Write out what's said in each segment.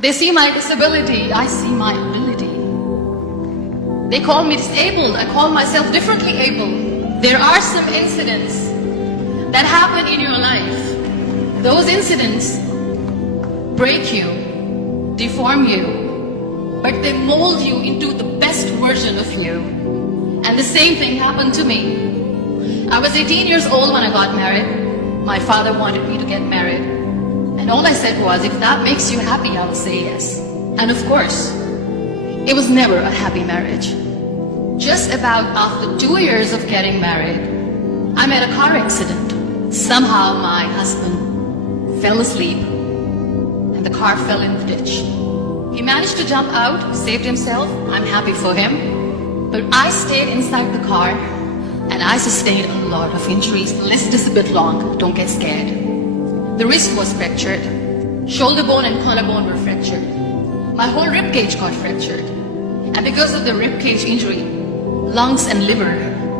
They see my disability, I see my ability. They call me disabled, I call myself differently able. There are some incidents that happen in your life. Those incidents break you, deform you, but they mold you into the best version of you. And the same thing happened to me. I was 18 years old when I got married. My father wanted me to get married. And all I said was, if that makes you happy, I will say yes. And of course, it was never a happy marriage. Just about after 2 years of getting married, I met a car accident. Somehow my husband fell asleep and the car fell in the ditch. He managed to jump out, saved himself. I'm happy for him. But I stayed inside the car and I sustained a lot of injuries. The list is a bit long, don't get scared. The wrist was fractured. Shoulder bone and collarbone were fractured. My whole rib cage got fractured. And because of the rib cage injury, lungs and liver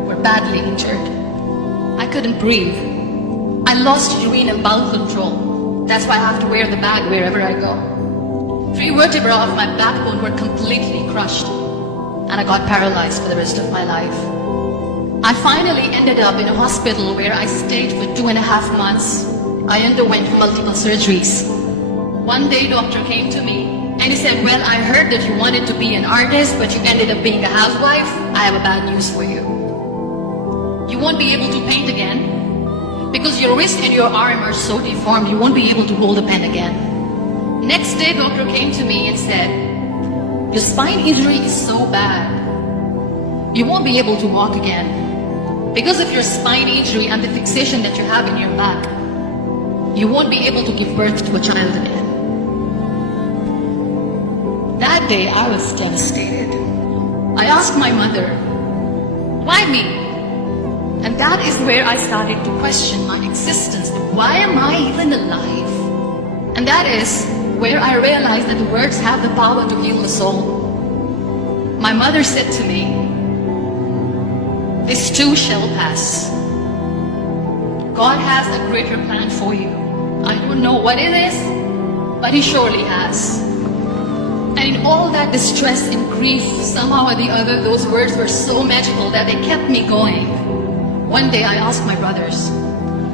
were badly injured. I couldn't breathe. I lost urine and bowel control. That's why I have to wear the bag wherever I go. 3 vertebrae of my backbone were completely crushed. And I got paralyzed for the rest of my life. I finally ended up in a hospital where I stayed for 2.5 months. I underwent multiple surgeries. One day doctor came to me and he said, well, I heard that you wanted to be an artist, but you ended up being a housewife. I have a bad news for you. You won't be able to paint again because your wrist and your arm are so deformed, you won't be able to hold a pen again. Next day doctor came to me and said, your spine injury is so bad, you won't be able to walk again. Because of your spine injury and the fixation that you have in your back, you won't be able to give birth to a child again. That day I was devastated. I asked my mother, why me? And that is where I started to question my existence. Why am I even alive? And that is where I realized that the words have the power to heal the soul. My mother said to me, this too shall pass. God has a greater plan for you. I don't know what it is, but He surely has. And in all that distress and grief, somehow or the other, those words were so magical that they kept me going. One day I asked my brothers,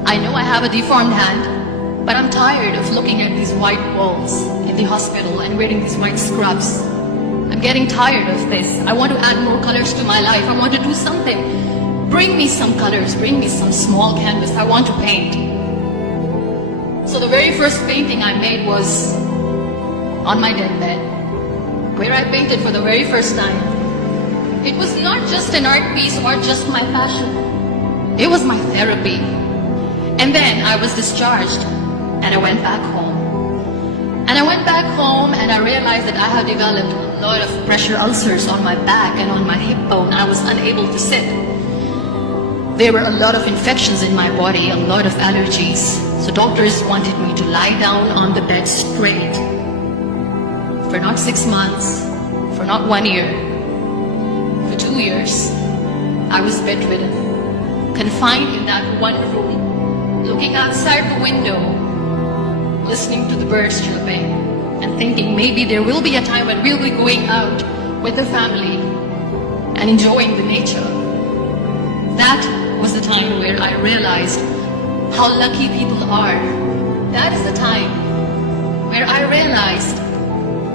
I know I have a deformed hand, but I'm tired of looking at these white walls in the hospital and wearing these white scrubs. I'm getting tired of this. I want to add more colors to my life. I want to do something. Bring me some colors, bring me some small canvas. I want to paint. So the very first painting I made was on my deathbed, where I painted for the very first time. It was not just an art piece or just my passion. It was my therapy. And then I was discharged and I went back home. And I went back home and I realized that I had developed a lot of pressure ulcers on my back and on my hip bone. I was unable to sit. There were a lot of infections in my body, a lot of allergies. So doctors wanted me to lie down on the bed straight for not 6 months, for not 1 year, for 2 years. I was bedridden, confined in that one room, looking outside the window, listening to the birds chirping, and thinking maybe there will be a time when we'll be going out with the family and enjoying the nature. That was the time where I realized how lucky people are. That is the time where I realized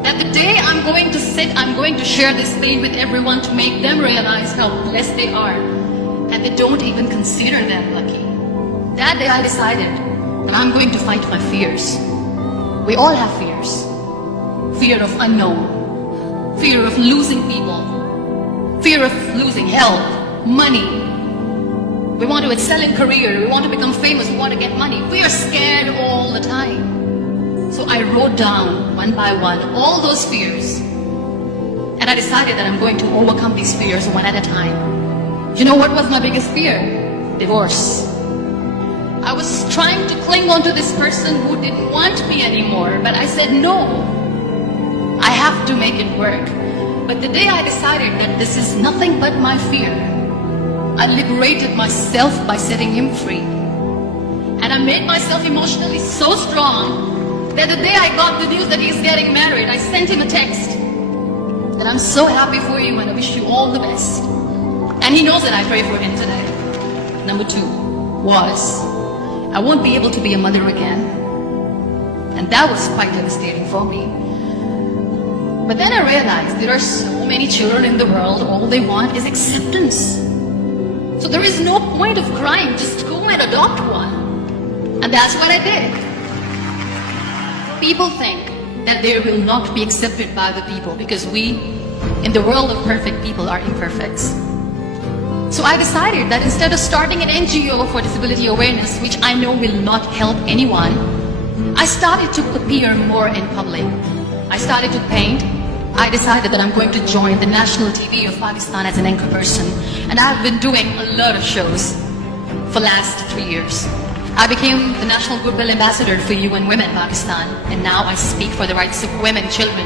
that the day I'm going to sit, I'm going to share this pain with everyone to make them realize how blessed they are, and they don't even consider them lucky. That day I decided that I'm going to fight my fears. We all have fears. Fear of unknown, fear of losing people, fear of losing health, money. We want to excel in career, we want to become famous, we want to get money. We are scared all the time. So I wrote down one by one all those fears. And I decided that I'm going to overcome these fears one at a time. You know what was my biggest fear? Divorce. I was trying to cling on to this person who didn't want me anymore, but I said no. I have to make it work. But the day I decided that this is nothing but my fear, I liberated myself by setting him free. And I made myself emotionally so strong that the day I got the news that he's getting married, I sent him a text that I'm so happy for you and I wish you all the best. And he knows that I pray for him today. Number 2 was, I won't be able to be a mother again. And that was quite devastating for me. But then I realized there are so many children in the world, all they want is acceptance. So there is no point of crying, just go and adopt one. And that's what I did. People think that they will not be accepted by the people because we, in the world of perfect people, are imperfect. So I decided that instead of starting an NGO for disability awareness, which I know will not help anyone, I started to appear more in public. I started to paint. I decided that I'm going to join the national TV of Pakistan as an anchor person. And I've been doing a lot of shows for the last 3 years. I became the National Goodwill Ambassador for UN Women Pakistan. And now I speak for the rights of women, children.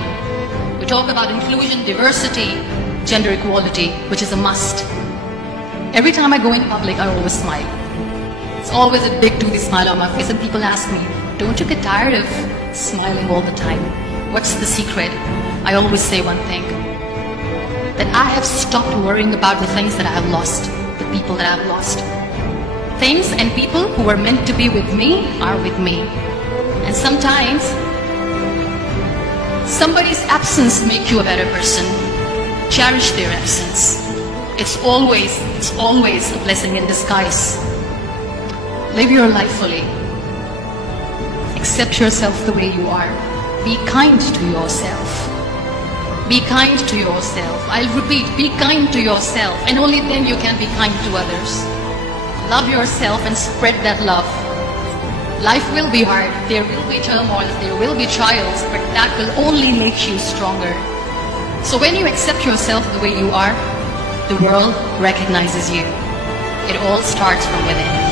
We talk about inclusion, diversity, gender equality, which is a must. Every time I go in public, I always smile. It's always a big toothy smile on my face, and people ask me, don't you get tired of smiling all the time? What's the secret? I always say one thing, that I have stopped worrying about the things that I have lost, the people that I have lost. Things and people who were meant to be with me are with me. And sometimes, somebody's absence makes you a better person. Cherish their absence. It's always a blessing in disguise. Live your life fully. Accept yourself the way you are. Be kind to yourself. Be kind to yourself. I'll repeat, be kind to yourself, and only then you can be kind to others. Love yourself and spread that love. Life will be hard. There will be turmoil. There will be trials, but that will only make you stronger. So when you accept yourself the way you are, the world recognizes you. It all starts from within.